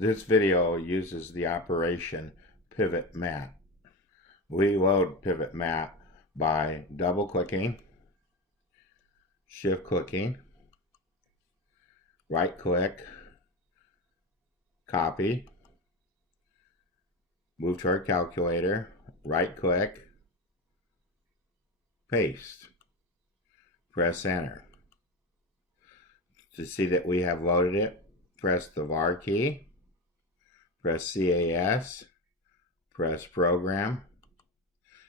This video uses the operation pivot mat. We load pivot mat by double clicking, shift clicking, right click, copy, move to our calculator, right click, paste, press enter. To see that we have loaded it, press the var key, press CAS, press program,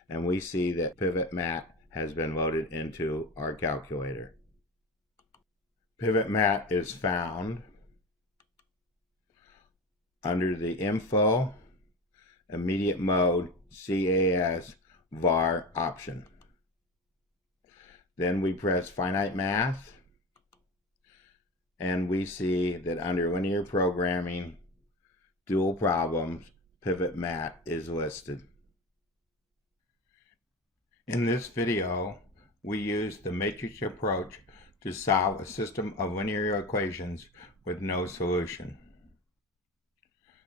and we see that pivot mat has been loaded into our calculator. Pivot mat is found under the info, immediate mode, CAS, var option. Then we press finite math, and we see that under linear programming, dual problems, pivot mat is listed. In this video, we use the matrix approach to solve a system of linear equations with no solution.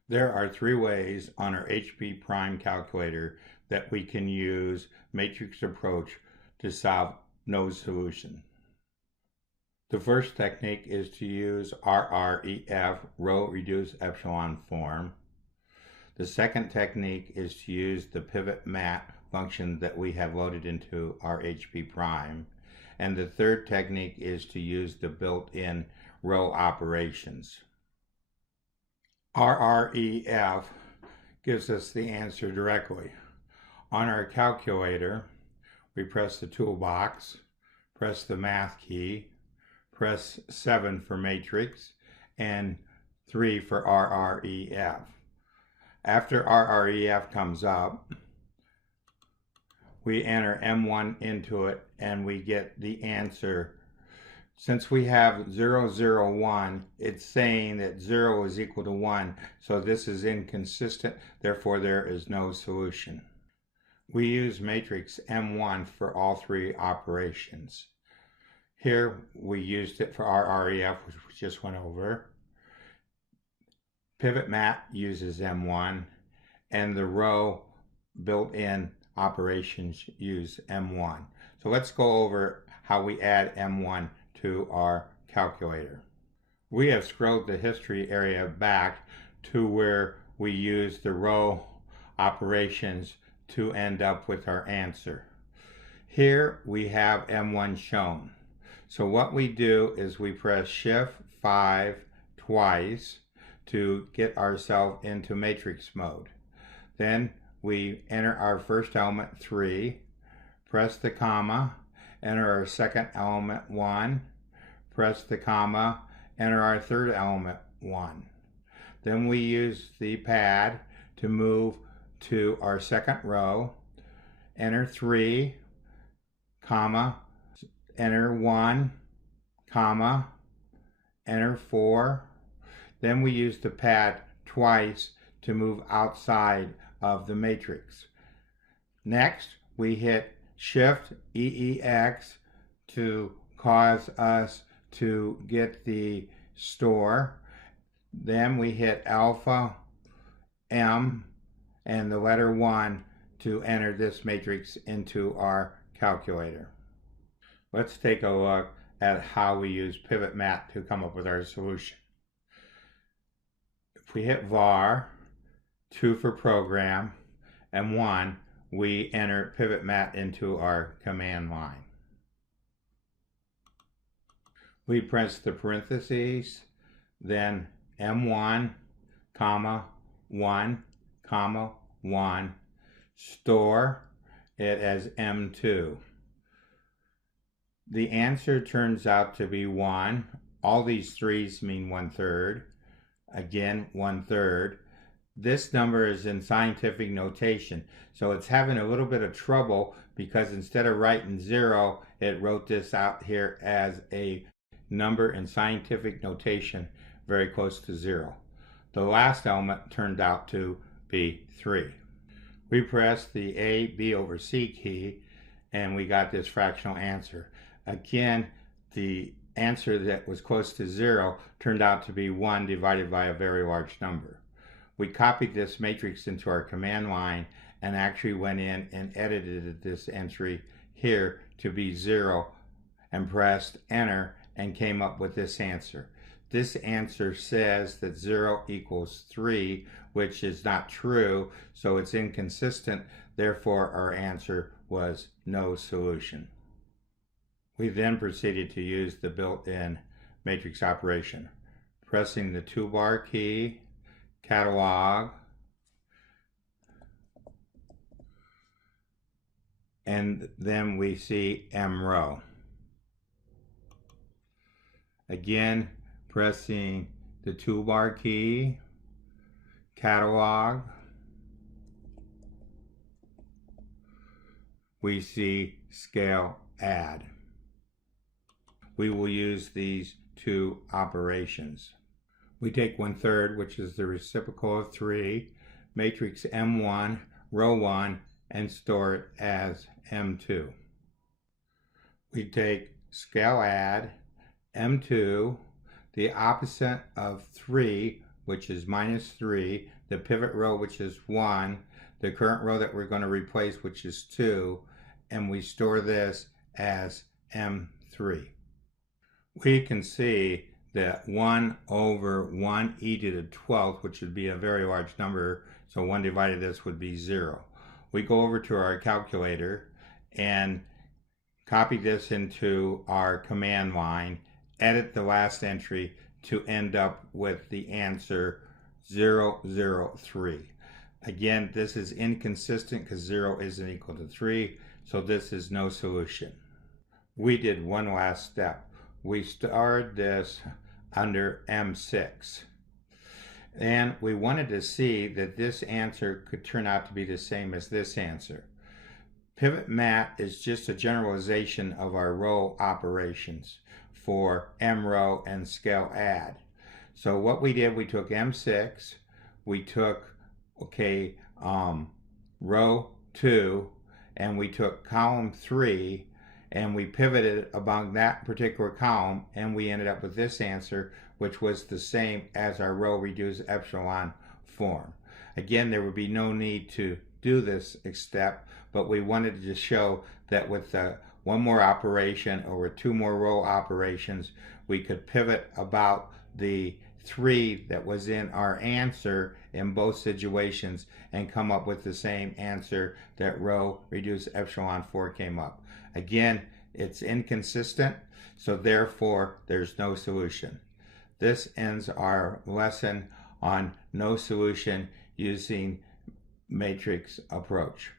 There are three ways on our HP prime calculator that we can use matrix approach to solve no solution. The first technique is to use RREF, row reduced epsilon form. The second technique is to use the pivot mat function that we have loaded into our HP prime. And the third technique is to use the built-in row operations. RREF gives us the answer directly. On our calculator, we press the toolbox, press the math key, press 7 for matrix, and 3 for RREF. After RREF comes up, we enter M1 into it and we get the answer. Since we have 0, 0, 1, it's saying that 0 is equal to 1, so this is inconsistent, therefore there is no solution. We use matrix M1 for all three operations. Here we used it for RREF, which we just went over. Pivot mat uses M1, and the row built-in operations use M1. So let's go over how we add M1 to our calculator. We have scrolled the history area back to where we use the row operations to end up with our answer. Here we have M1 shown. So what we do is we press Shift 5 twice to get ourselves into matrix mode. Then we enter our first element 3, press the comma, enter our second element 1, press the comma, enter our third element 1. Then we use the pad to move to our second row, enter 3, comma, enter 1, comma, enter 4. Then we use the pad twice to move outside of the matrix. Next, we hit Shift EEX to cause us to get the store. Then we hit Alpha M and the letter 1 to enter this matrix into our calculator. Let's take a look at how we use pivot mat to come up with our solution. If we hit var, 2 for program, and 1, we enter pivot mat into our command line. We press the parentheses, then M1, comma, 1, comma, 1, store it as M2. The answer turns out to be 1. All these 3's mean 1/3. Again, 1/3. This number is in scientific notation, so it's having a little bit of trouble because instead of writing 0, it wrote this out here as a number in scientific notation very close to 0. The last element turned out to be 3. We pressed the A, B over C key, and we got this fractional answer. Again, the answer that was close to 0 turned out to be 1 divided by a very large number. We copied this matrix into our command line and actually went in and edited this entry here to be 0 and pressed enter and came up with this answer. This answer says that 0 equals 3, which is not true, so it's inconsistent. Therefore, our answer was no solution. We then proceeded to use the built-in matrix operation, pressing the toolbar key, catalog, and then we see M row. Again, pressing the toolbar key, catalog, we see scale add. We will use these two operations. We take 1/3, which is the reciprocal of 3, matrix M1, row 1, and store it as M2. We take scale add, M2, the opposite of 3, which is -3, the pivot row, which is 1, the current row that we're going to replace, which is 2, and we store this as M3. We can see that 1 over 1 e to the 12th, which would be a very large number, so 1 divided this would be 0. We go over to our calculator and copy this into our command line, edit the last entry to end up with the answer 003. Again, this is inconsistent because 0 isn't equal to 3, so this is no solution. We did one last step. We started this under M6. And we wanted to see that this answer could turn out to be the same as this answer. Pivot mat is just a generalization of our row operations for M row and scale add. So what we did, we took M6, we took row 2, and we took column 3, and we pivoted among that particular column, and we ended up with this answer, which was the same as our row reduced epsilon form. Again, there would be no need to do this step, but we wanted to show that with one more operation or with 2 more row operations, we could pivot about the 3 that was in our answer in both situations and come up with the same answer that row reduced epsilon 4 came up. Again, it's inconsistent, so therefore there's no solution. This ends our lesson on no solution using matrix approach.